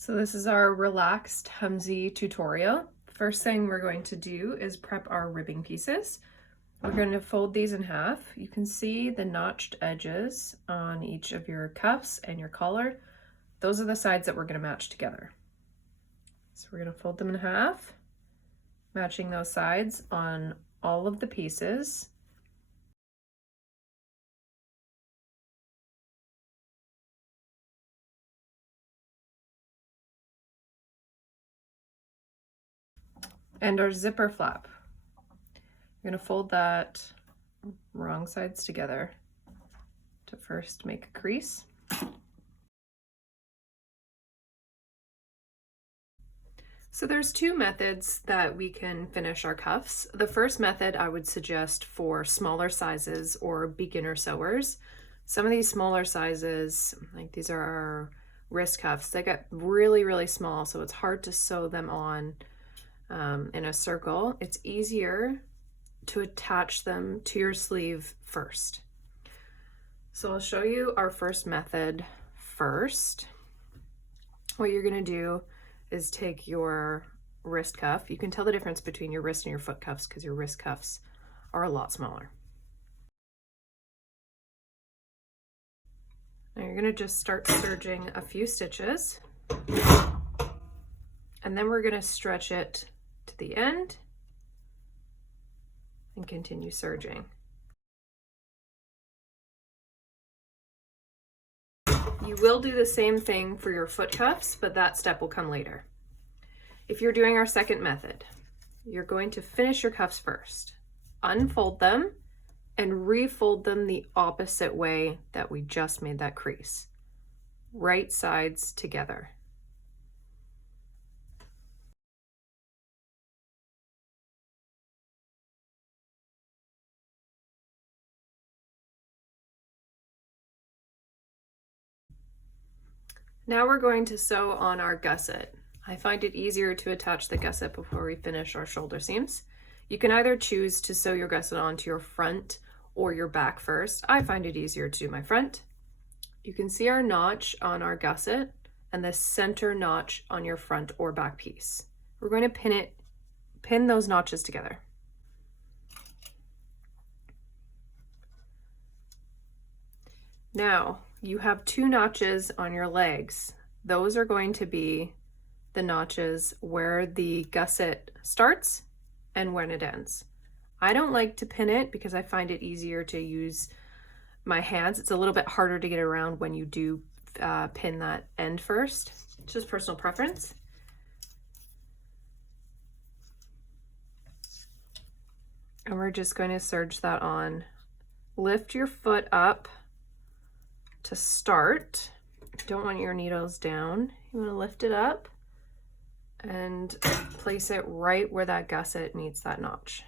So this is our relaxed humzie tutorial. First thing we're going to do is prep our ribbing pieces. We're going to fold these in half. You can see the notched edges on each of your cuffs and your collar. Those are the sides that we're going to match together. So we're going to fold them in half, matching those sides on all of the pieces. And our zipper flap. We're going to fold that wrong sides together to first make a crease. So there's two methods that we can finish our cuffs. The first method I would suggest for smaller sizes or beginner sewers. Some of these smaller sizes, like these are our wrist cuffs, they get really, really small, so it's hard to sew them on in a circle. It's easier to attach them to your sleeve first. So I'll show you our first method first. What you're going to do is take your wrist cuff. You can tell the difference between your wrist and your foot cuffs because your wrist cuffs are a lot smaller. Now you're going to just start serging a few stitches, and then we're going to stretch it to the end and continue serging. You will do the same thing for your foot cuffs, but that step will come later. If you're doing our second method, you're going to finish your cuffs first, unfold them, and refold them the opposite way that we just made that crease. Right sides together. Now we're going to sew on our gusset. I find it easier to attach the gusset before we finish our shoulder seams. You can either choose to sew your gusset onto your front or your back first. I find it easier to do my front. You can see our notch on our gusset and the center notch on your front or back piece. We're going to pin those notches together. Now, you have two notches on your legs. Those are going to be the notches where the gusset starts and when it ends. I don't like to pin it because I find it easier to use my hands. It's a little bit harder to get around when you do pin that end first. It's just personal preference. And we're just going to serge that on. Lift your foot up to start. You don't want your needles down. You want to lift it up and place it right where that gusset meets that notch.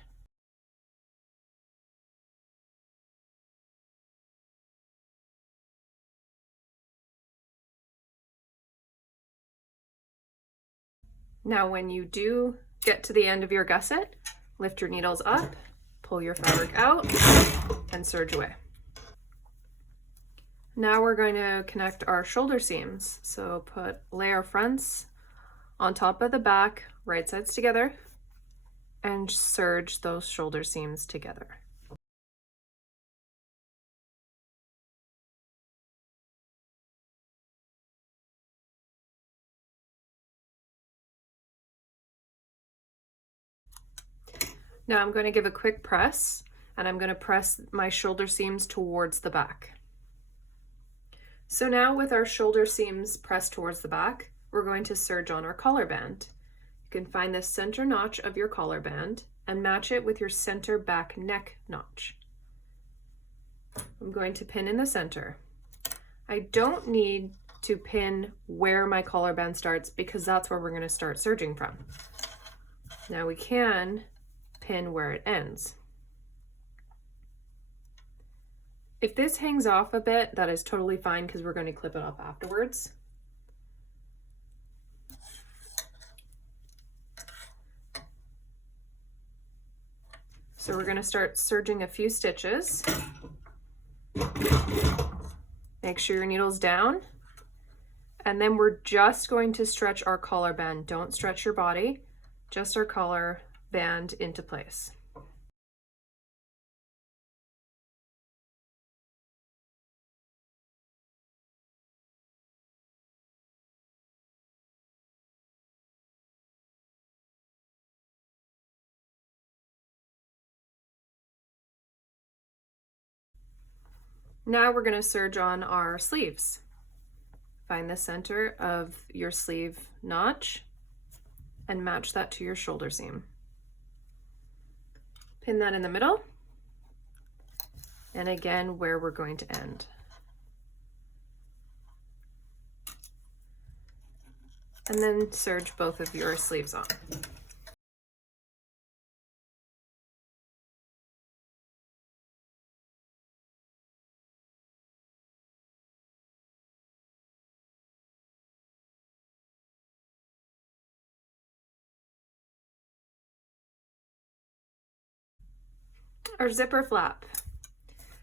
Now when you do get to the end of your gusset, lift your needles up, pull your fabric out, and serge away. Now we're going to connect our shoulder seams. So lay our fronts on top of the back, right sides together, and serge those shoulder seams together. Now I'm going to give a quick press, and I'm going to press my shoulder seams towards the back. So now with our shoulder seams pressed towards the back, we're going to serge on our collar band. You can find the center notch of your collar band and match it with your center back neck notch. I'm going to pin in the center. I don't need to pin where my collar band starts because that's where we're going to start serging from. Now we can pin where it ends. If this hangs off a bit, that is totally fine because we're going to clip it off afterwards. So we're going to start serging a few stitches. Make sure your needle's down And then we're just going to stretch our collar band. Don't stretch your body, just our collar band into place. Now we're going to serge on our sleeves. Find the center of your sleeve notch and match that to your shoulder seam. Pin that in the middle, and again where we're going to end. And then serge both of your sleeves on. Our zipper flap.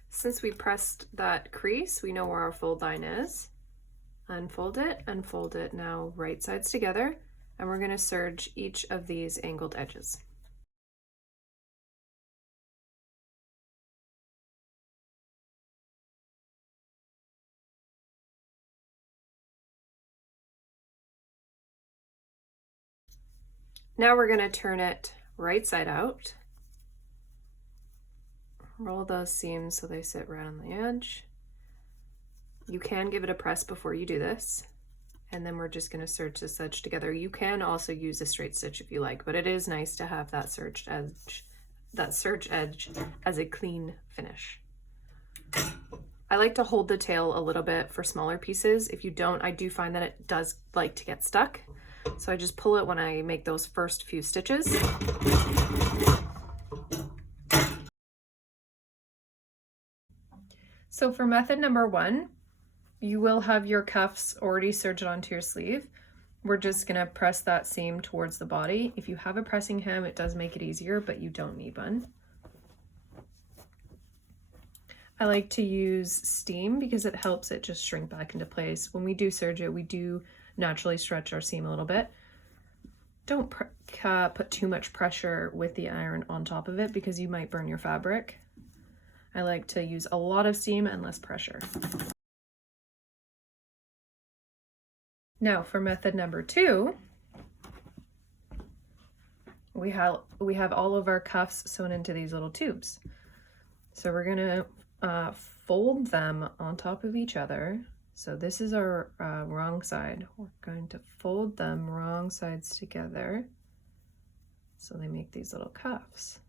Since we pressed that crease, we know where our fold line is. Unfold it now right sides together, and we're going to serge each of these angled edges. Now we're going to turn it right side out. Roll those seams so they sit right on the edge. You can give it a press before you do this, and then we're just going to serge this edge together. You can also use a straight stitch if you like, but it is nice to have that serge edge as a clean finish. I like to hold the tail a little bit for smaller pieces. If you don't, I do find that it does like to get stuck. So I just pull it when I make those first few stitches. So for method number 1, you will have your cuffs already serged onto your sleeve. We're just gonna press that seam towards the body. If you have a pressing hem, it does make it easier, but you don't need one. I like to use steam because it helps it just shrink back into place. When we do serge it, we do naturally stretch our seam a little bit. Don't put too much pressure with the iron on top of it because you might burn your fabric. I like to use a lot of steam and less pressure. Now for method number 2, we have all of our cuffs sewn into these little tubes. So we're gonna fold them on top of each other. So this is our wrong side. We're going to fold them wrong sides together so they make these little cuffs.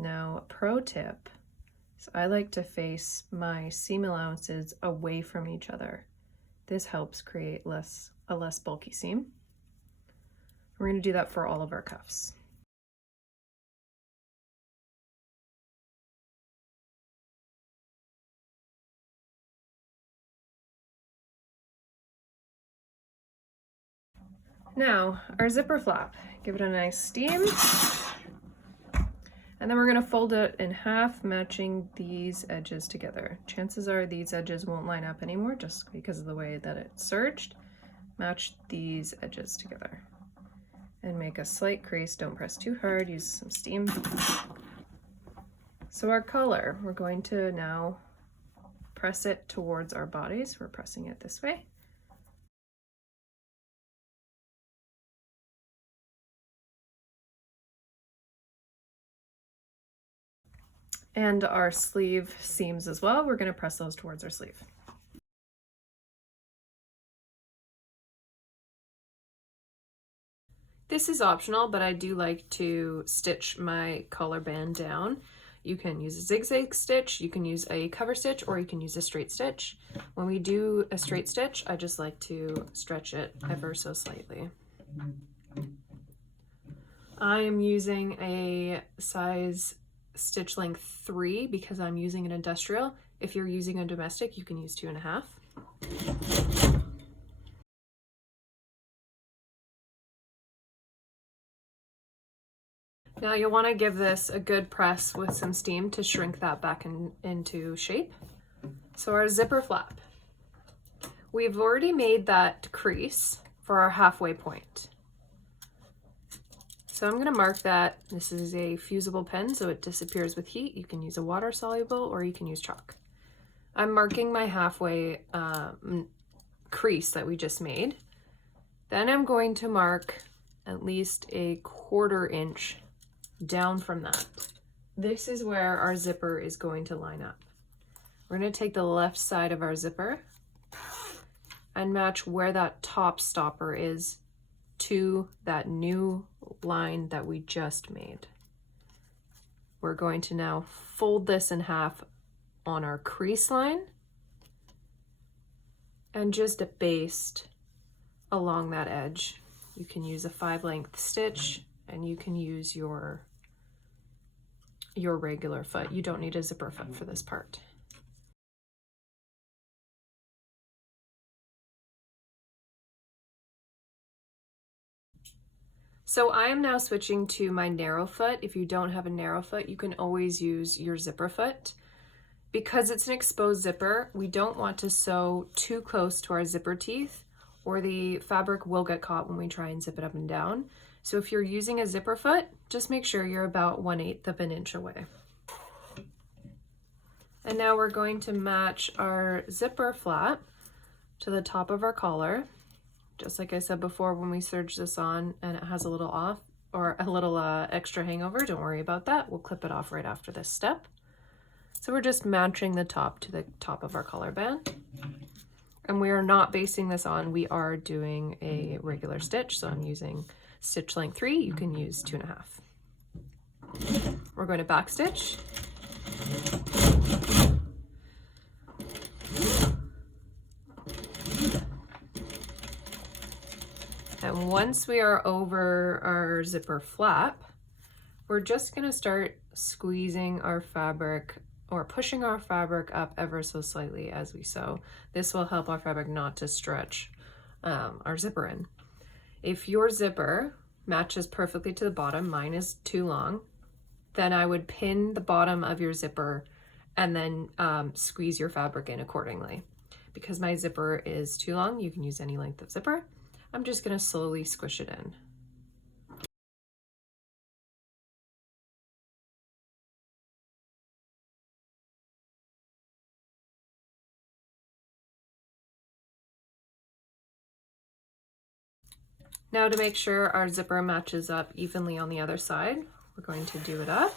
Now, pro tip, so I like to face my seam allowances away from each other. This helps create a less bulky seam. We're going to do that for all of our cuffs. Now, our zipper flap, give it a nice steam. And then we're going to fold it in half, matching these edges together. Chances are these edges won't line up anymore just because of the way that it's serged. Match these edges together and make a slight crease. Don't press too hard, use some steam. So our collar, we're going to now press it towards our bodies. We're pressing it this way. And our sleeve seams as well, we're going to press those towards our sleeve. This is optional, but I do like to stitch my collar band down. You can use a zigzag stitch, you can use a cover stitch, or you can use a straight stitch. When we do a straight stitch, I just like to stretch it ever so slightly. I am using a size stitch length 3 because I'm using an industrial. If you're using a domestic, you can use 2.5. Now you'll want to give this a good press with some steam to shrink that back into shape. So our zipper flap. We've already made that crease for our halfway point. So I'm going to mark that. This is a fusible pen, so it disappears with heat. You can use a water soluble or you can use chalk. I'm marking my halfway crease that we just made. Then I'm going to mark at least a 1/4 inch down from that. This is where our zipper is going to line up. We're going to take the left side of our zipper and match where that top stopper is to that new line that we just made. We're going to now fold this in half on our crease line and just baste along that edge. You can use a 5-length stitch and you can use your regular foot. You don't need a zipper foot for this part. So I am now switching to my narrow foot. If you don't have a narrow foot, you can always use your zipper foot. Because it's an exposed zipper, we don't want to sew too close to our zipper teeth or the fabric will get caught when we try and zip it up and down. So if you're using a zipper foot, just make sure you're about 1/8 of an inch away. And now we're going to match our zipper flap to the top of our collar. Just like I said before, when we serge this on and it has a little off or a little extra hangover, don't worry about that. We'll clip it off right after this step. So we're just matching the top to the top of our collar band. And we are not basting this on, we are doing a regular stitch. So I'm using stitch length 3, you can use 2.5. We're going to back stitch. And once we are over our zipper flap, we're just going to start squeezing our fabric or pushing our fabric up ever so slightly as we sew. This will help our fabric not to stretch our zipper in. If your zipper matches perfectly to the bottom, mine is too long, then I would pin the bottom of your zipper and then squeeze your fabric in accordingly. Because my zipper is too long, you can use any length of zipper. I'm just going to slowly squish it in. Now to make sure our zipper matches up evenly on the other side, we're going to do it up.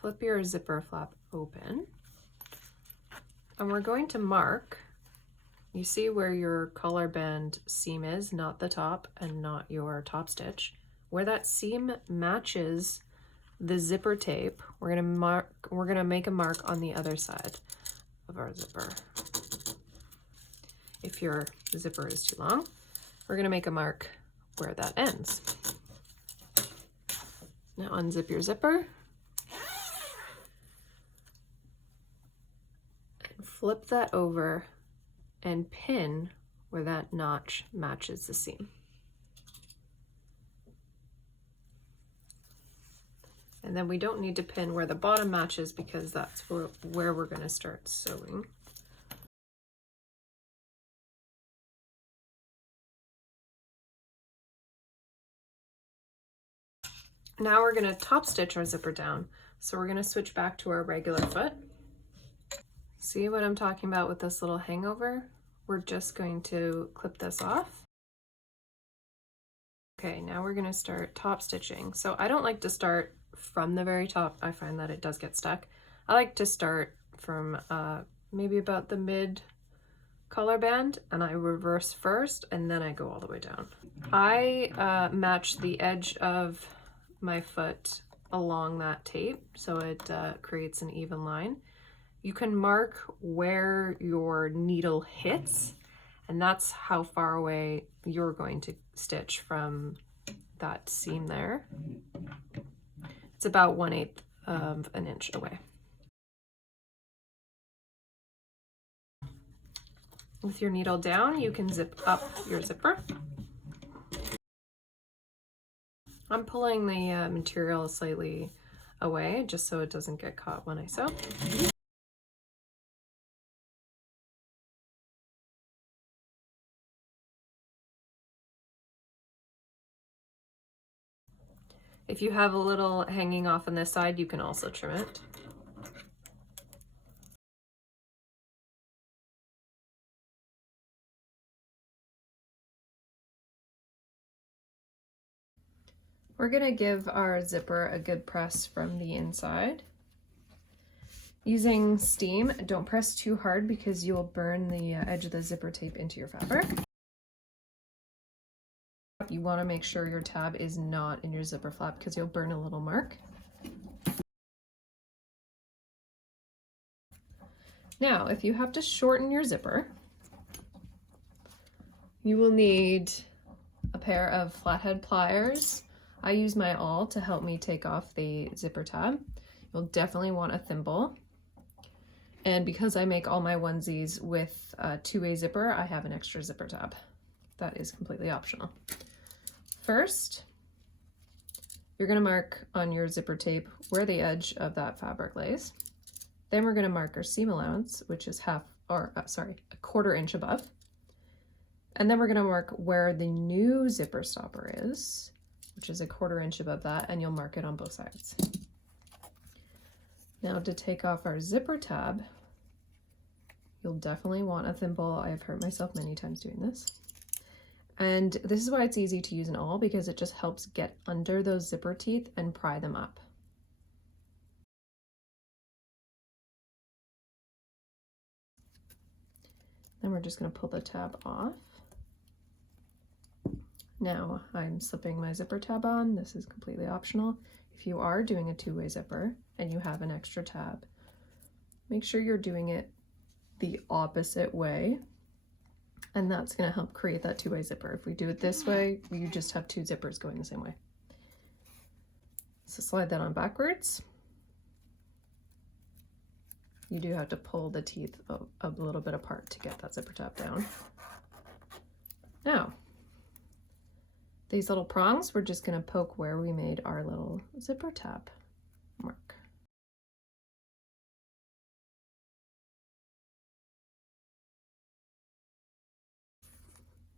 Flip your zipper flap open. And we're going to mark, you see where your collar band seam is, not the top and not your top stitch. Where that seam matches the zipper tape, we're gonna make a mark on the other side of our zipper. If your zipper is too long, we're going to make a mark where that ends. Now unzip your zipper and flip that over and pin where that notch matches the seam. And then we don't need to pin where the bottom matches because that's where we're going to start sewing. Now we're going to top stitch our zipper down. So we're going to switch back to our regular foot. See what I'm talking about with this little hangover? We're just going to clip this off. Okay, now we're going to start top stitching. So I don't like to start from the very top. I find that it does get stuck. I like to start from maybe about the mid collar band and I reverse first and then I go all the way down. I match the edge of my foot along that tape so it creates an even line. You can mark where your needle hits and that's how far away you're going to stitch from that seam there. It's about 1/8 of an inch away. With your needle down, you can zip up your zipper. I'm pulling the material slightly away just so it doesn't get caught when I sew. If you have a little hanging off on this side, you can also trim it. We're gonna give our zipper a good press from the inside. Using steam, don't press too hard because you'll burn the edge of the zipper tape into your fabric. You want to make sure your tab is not in your zipper flap because you'll burn a little mark. Now, if you have to shorten your zipper, you will need a pair of flathead pliers. I use my awl to help me take off the zipper tab. You'll definitely want a thimble. And because I make all my onesies with a two-way zipper, I have an extra zipper tab. That is completely optional. First, you're going to mark on your zipper tape where the edge of that fabric lays. Then we're going to mark our seam allowance, which is a quarter inch above. And then we're going to mark where the new zipper stopper is, which is a quarter inch above that, and you'll mark it on both sides. Now to take off our zipper tab, you'll definitely want a thimble. I have hurt myself many times doing this. And this is why it's easy to use an awl, because it just helps get under those zipper teeth and pry them up. Then we're just going to pull the tab off. Now I'm slipping my zipper tab on. This is completely optional. If you are doing a two-way zipper and you have an extra tab, make sure you're doing it the opposite way, and that's going to help create that two-way zipper. If we do it this way, you just have two zippers going the same way. So slide that on backwards. You do have to pull the teeth a little bit apart to get that zipper tab down. Now, these little prongs, we're just going to poke where we made our little zipper tab mark.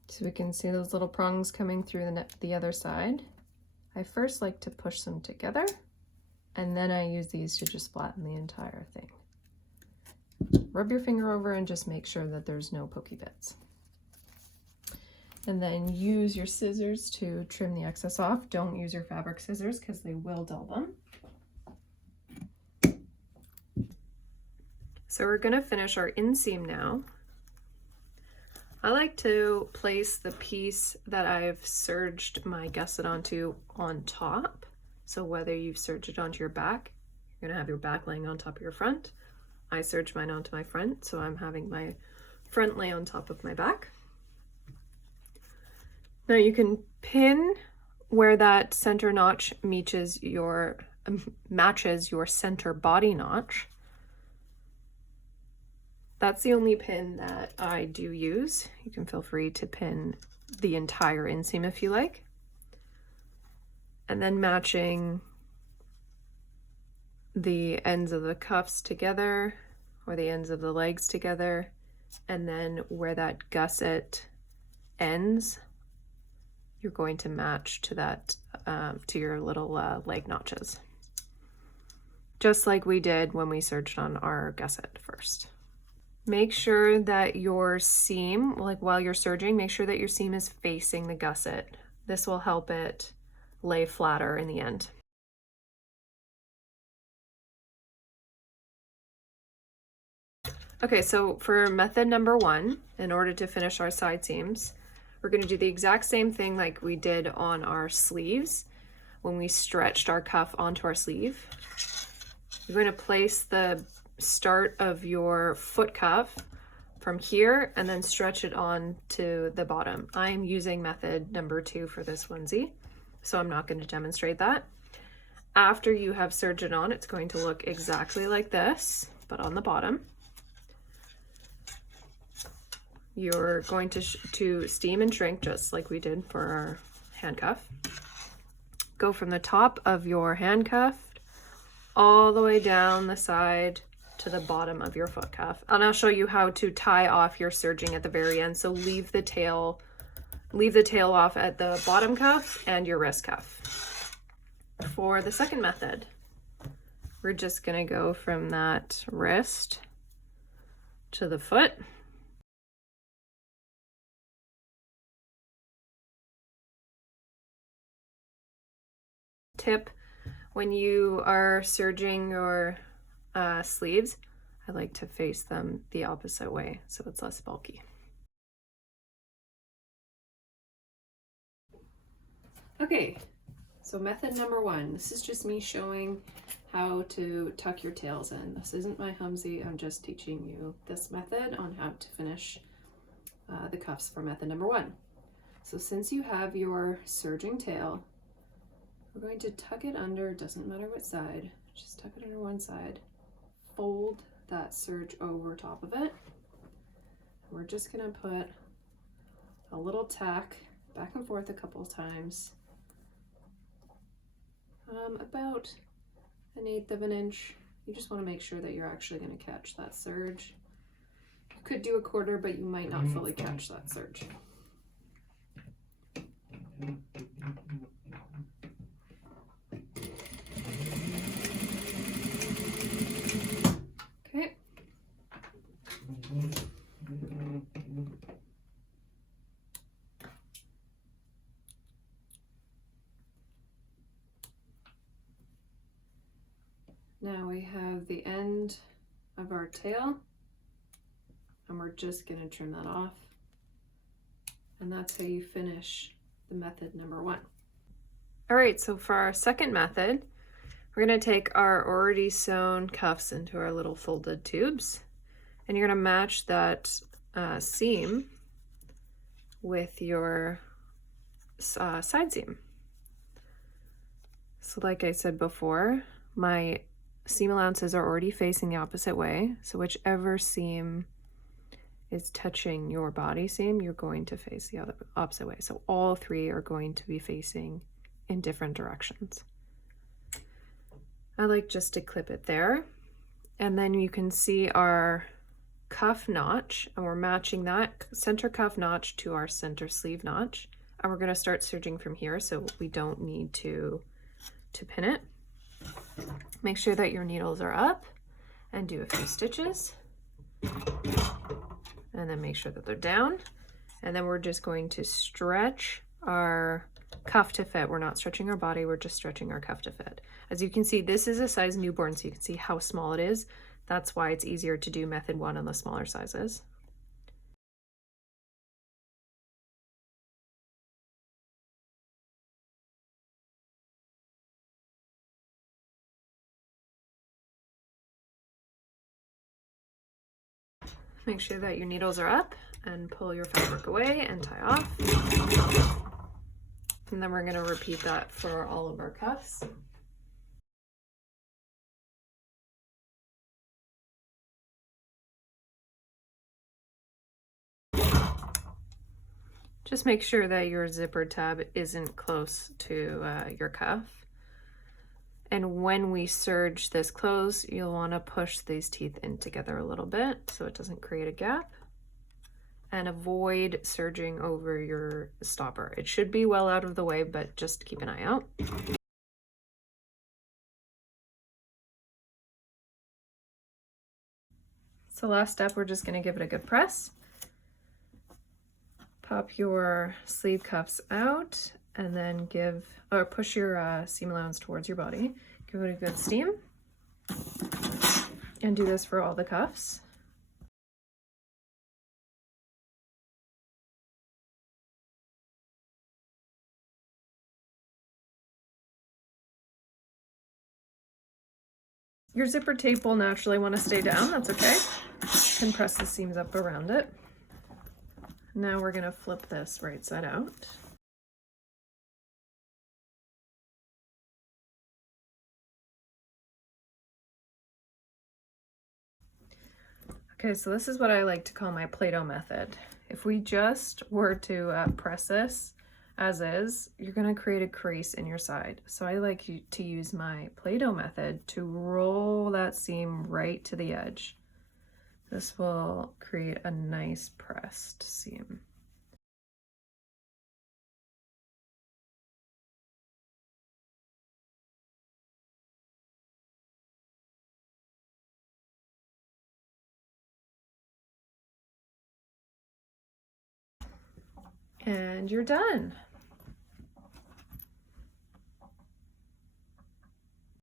So we can see those little prongs coming through the other side. I first like to push them together, and then I use these to just flatten the entire thing. Rub your finger over and just make sure that there's no pokey bits. And then use your scissors to trim the excess off. Don't use your fabric scissors because they will dull them. So we're going to finish our inseam now. I like to place the piece that I've serged my gusset onto on top. So whether you've serged it onto your back, you're going to have your back laying on top of your front. I serged mine onto my front, so I'm having my front lay on top of my back. Now you can pin where that center notch matches your center body notch. That's the only pin that I do use. You can feel free to pin the entire inseam if you like. And then matching the ends of the cuffs together, or the ends of the legs together, and then where that gusset ends, you're going to match to that, to your little leg notches. Just like we did when we serged on our gusset first. Make sure that your seam, like while you're serging, make sure that your seam is facing the gusset. This will help it lay flatter in the end. Okay, so for method number 1, in order to finish our side seams, we're going to do the exact same thing like we did on our sleeves when we stretched our cuff onto our sleeve. You're going to place the start of your foot cuff from here and then stretch it on to the bottom. I'm using method number 2 for this onesie, so I'm not going to demonstrate that. After you have serged it on, it's going to look exactly like this, but on the bottom. You're going to steam and shrink just like we did for our handcuff. Go from the top of your handcuff all the way down the side to the bottom of your foot cuff. And I'll show you how to tie off your serging at the very end. So leave the tail off at the bottom cuff and your wrist cuff. For the second method, we're just gonna go from that wrist to the foot. Tip, when you are serging your sleeves, I like to face them the opposite way so it's less bulky. Okay, so method number one, this is just me showing how to tuck your tails in. This isn't my humzie, I'm just teaching you this method on how to finish the cuffs for method number one. So since you have your serging tail, we're going to tuck it under, doesn't matter what side, just tuck it under one side, fold that serge over top of it. We're just gonna put a little tack back and forth a couple of times, about 1/8 of an inch. You just want to make sure that you're actually going to catch that serge. You could do 1/4, but you might not fully catch that serge. Okay. Now we have the end of our tail, and we're just going to trim that off. And that's how you finish the method number one. All right, so for our second method, we're going to take our already sewn cuffs into our little folded tubes, and you're going to match that seam with your side seam. So like I said before, my seam allowances are already facing the opposite way, so whichever seam is touching your body seam, you're going to face the other opposite way. So all three are going to be facing in different directions. I like just to clip it there, and then you can see our cuff notch, and we're matching that center cuff notch to our center sleeve notch, and we're going to start serging from here, so we don't need to pin it. Make sure that your needles are up and do a few stitches, and then make sure that they're down, and then we're just going to stretch our cuff to fit. We're not stretching our body, we're just stretching our cuff to fit. As you can see, this is a size newborn, so you can see how small it is. That's why it's easier to do method one on the smaller sizes. Make sure that your needles are up and pull your fabric away and tie off. And then we're going to repeat that for all of our cuffs. Just make sure that your zipper tab isn't close to your cuff. And when we serge this close, you'll want to push these teeth in together a little bit so it doesn't create a gap. And avoid serging over your stopper. It should be well out of the way, but just keep an eye out. So last step, we're just going to give it a good press. Pop your sleeve cuffs out, and then push your seam allowance towards your body. Give it a good steam, and do this for all the cuffs. Your zipper tape will naturally want to stay down, that's okay. You can press the seams up around it. Now we're going to flip this right side out. Okay, so this is what I like to call my Play-Doh method. If we just were to press this as is, you're going to create a crease in your side. So I like to use my Play-Doh method to roll that seam right to the edge. This will create a nice pressed seam. And you're done.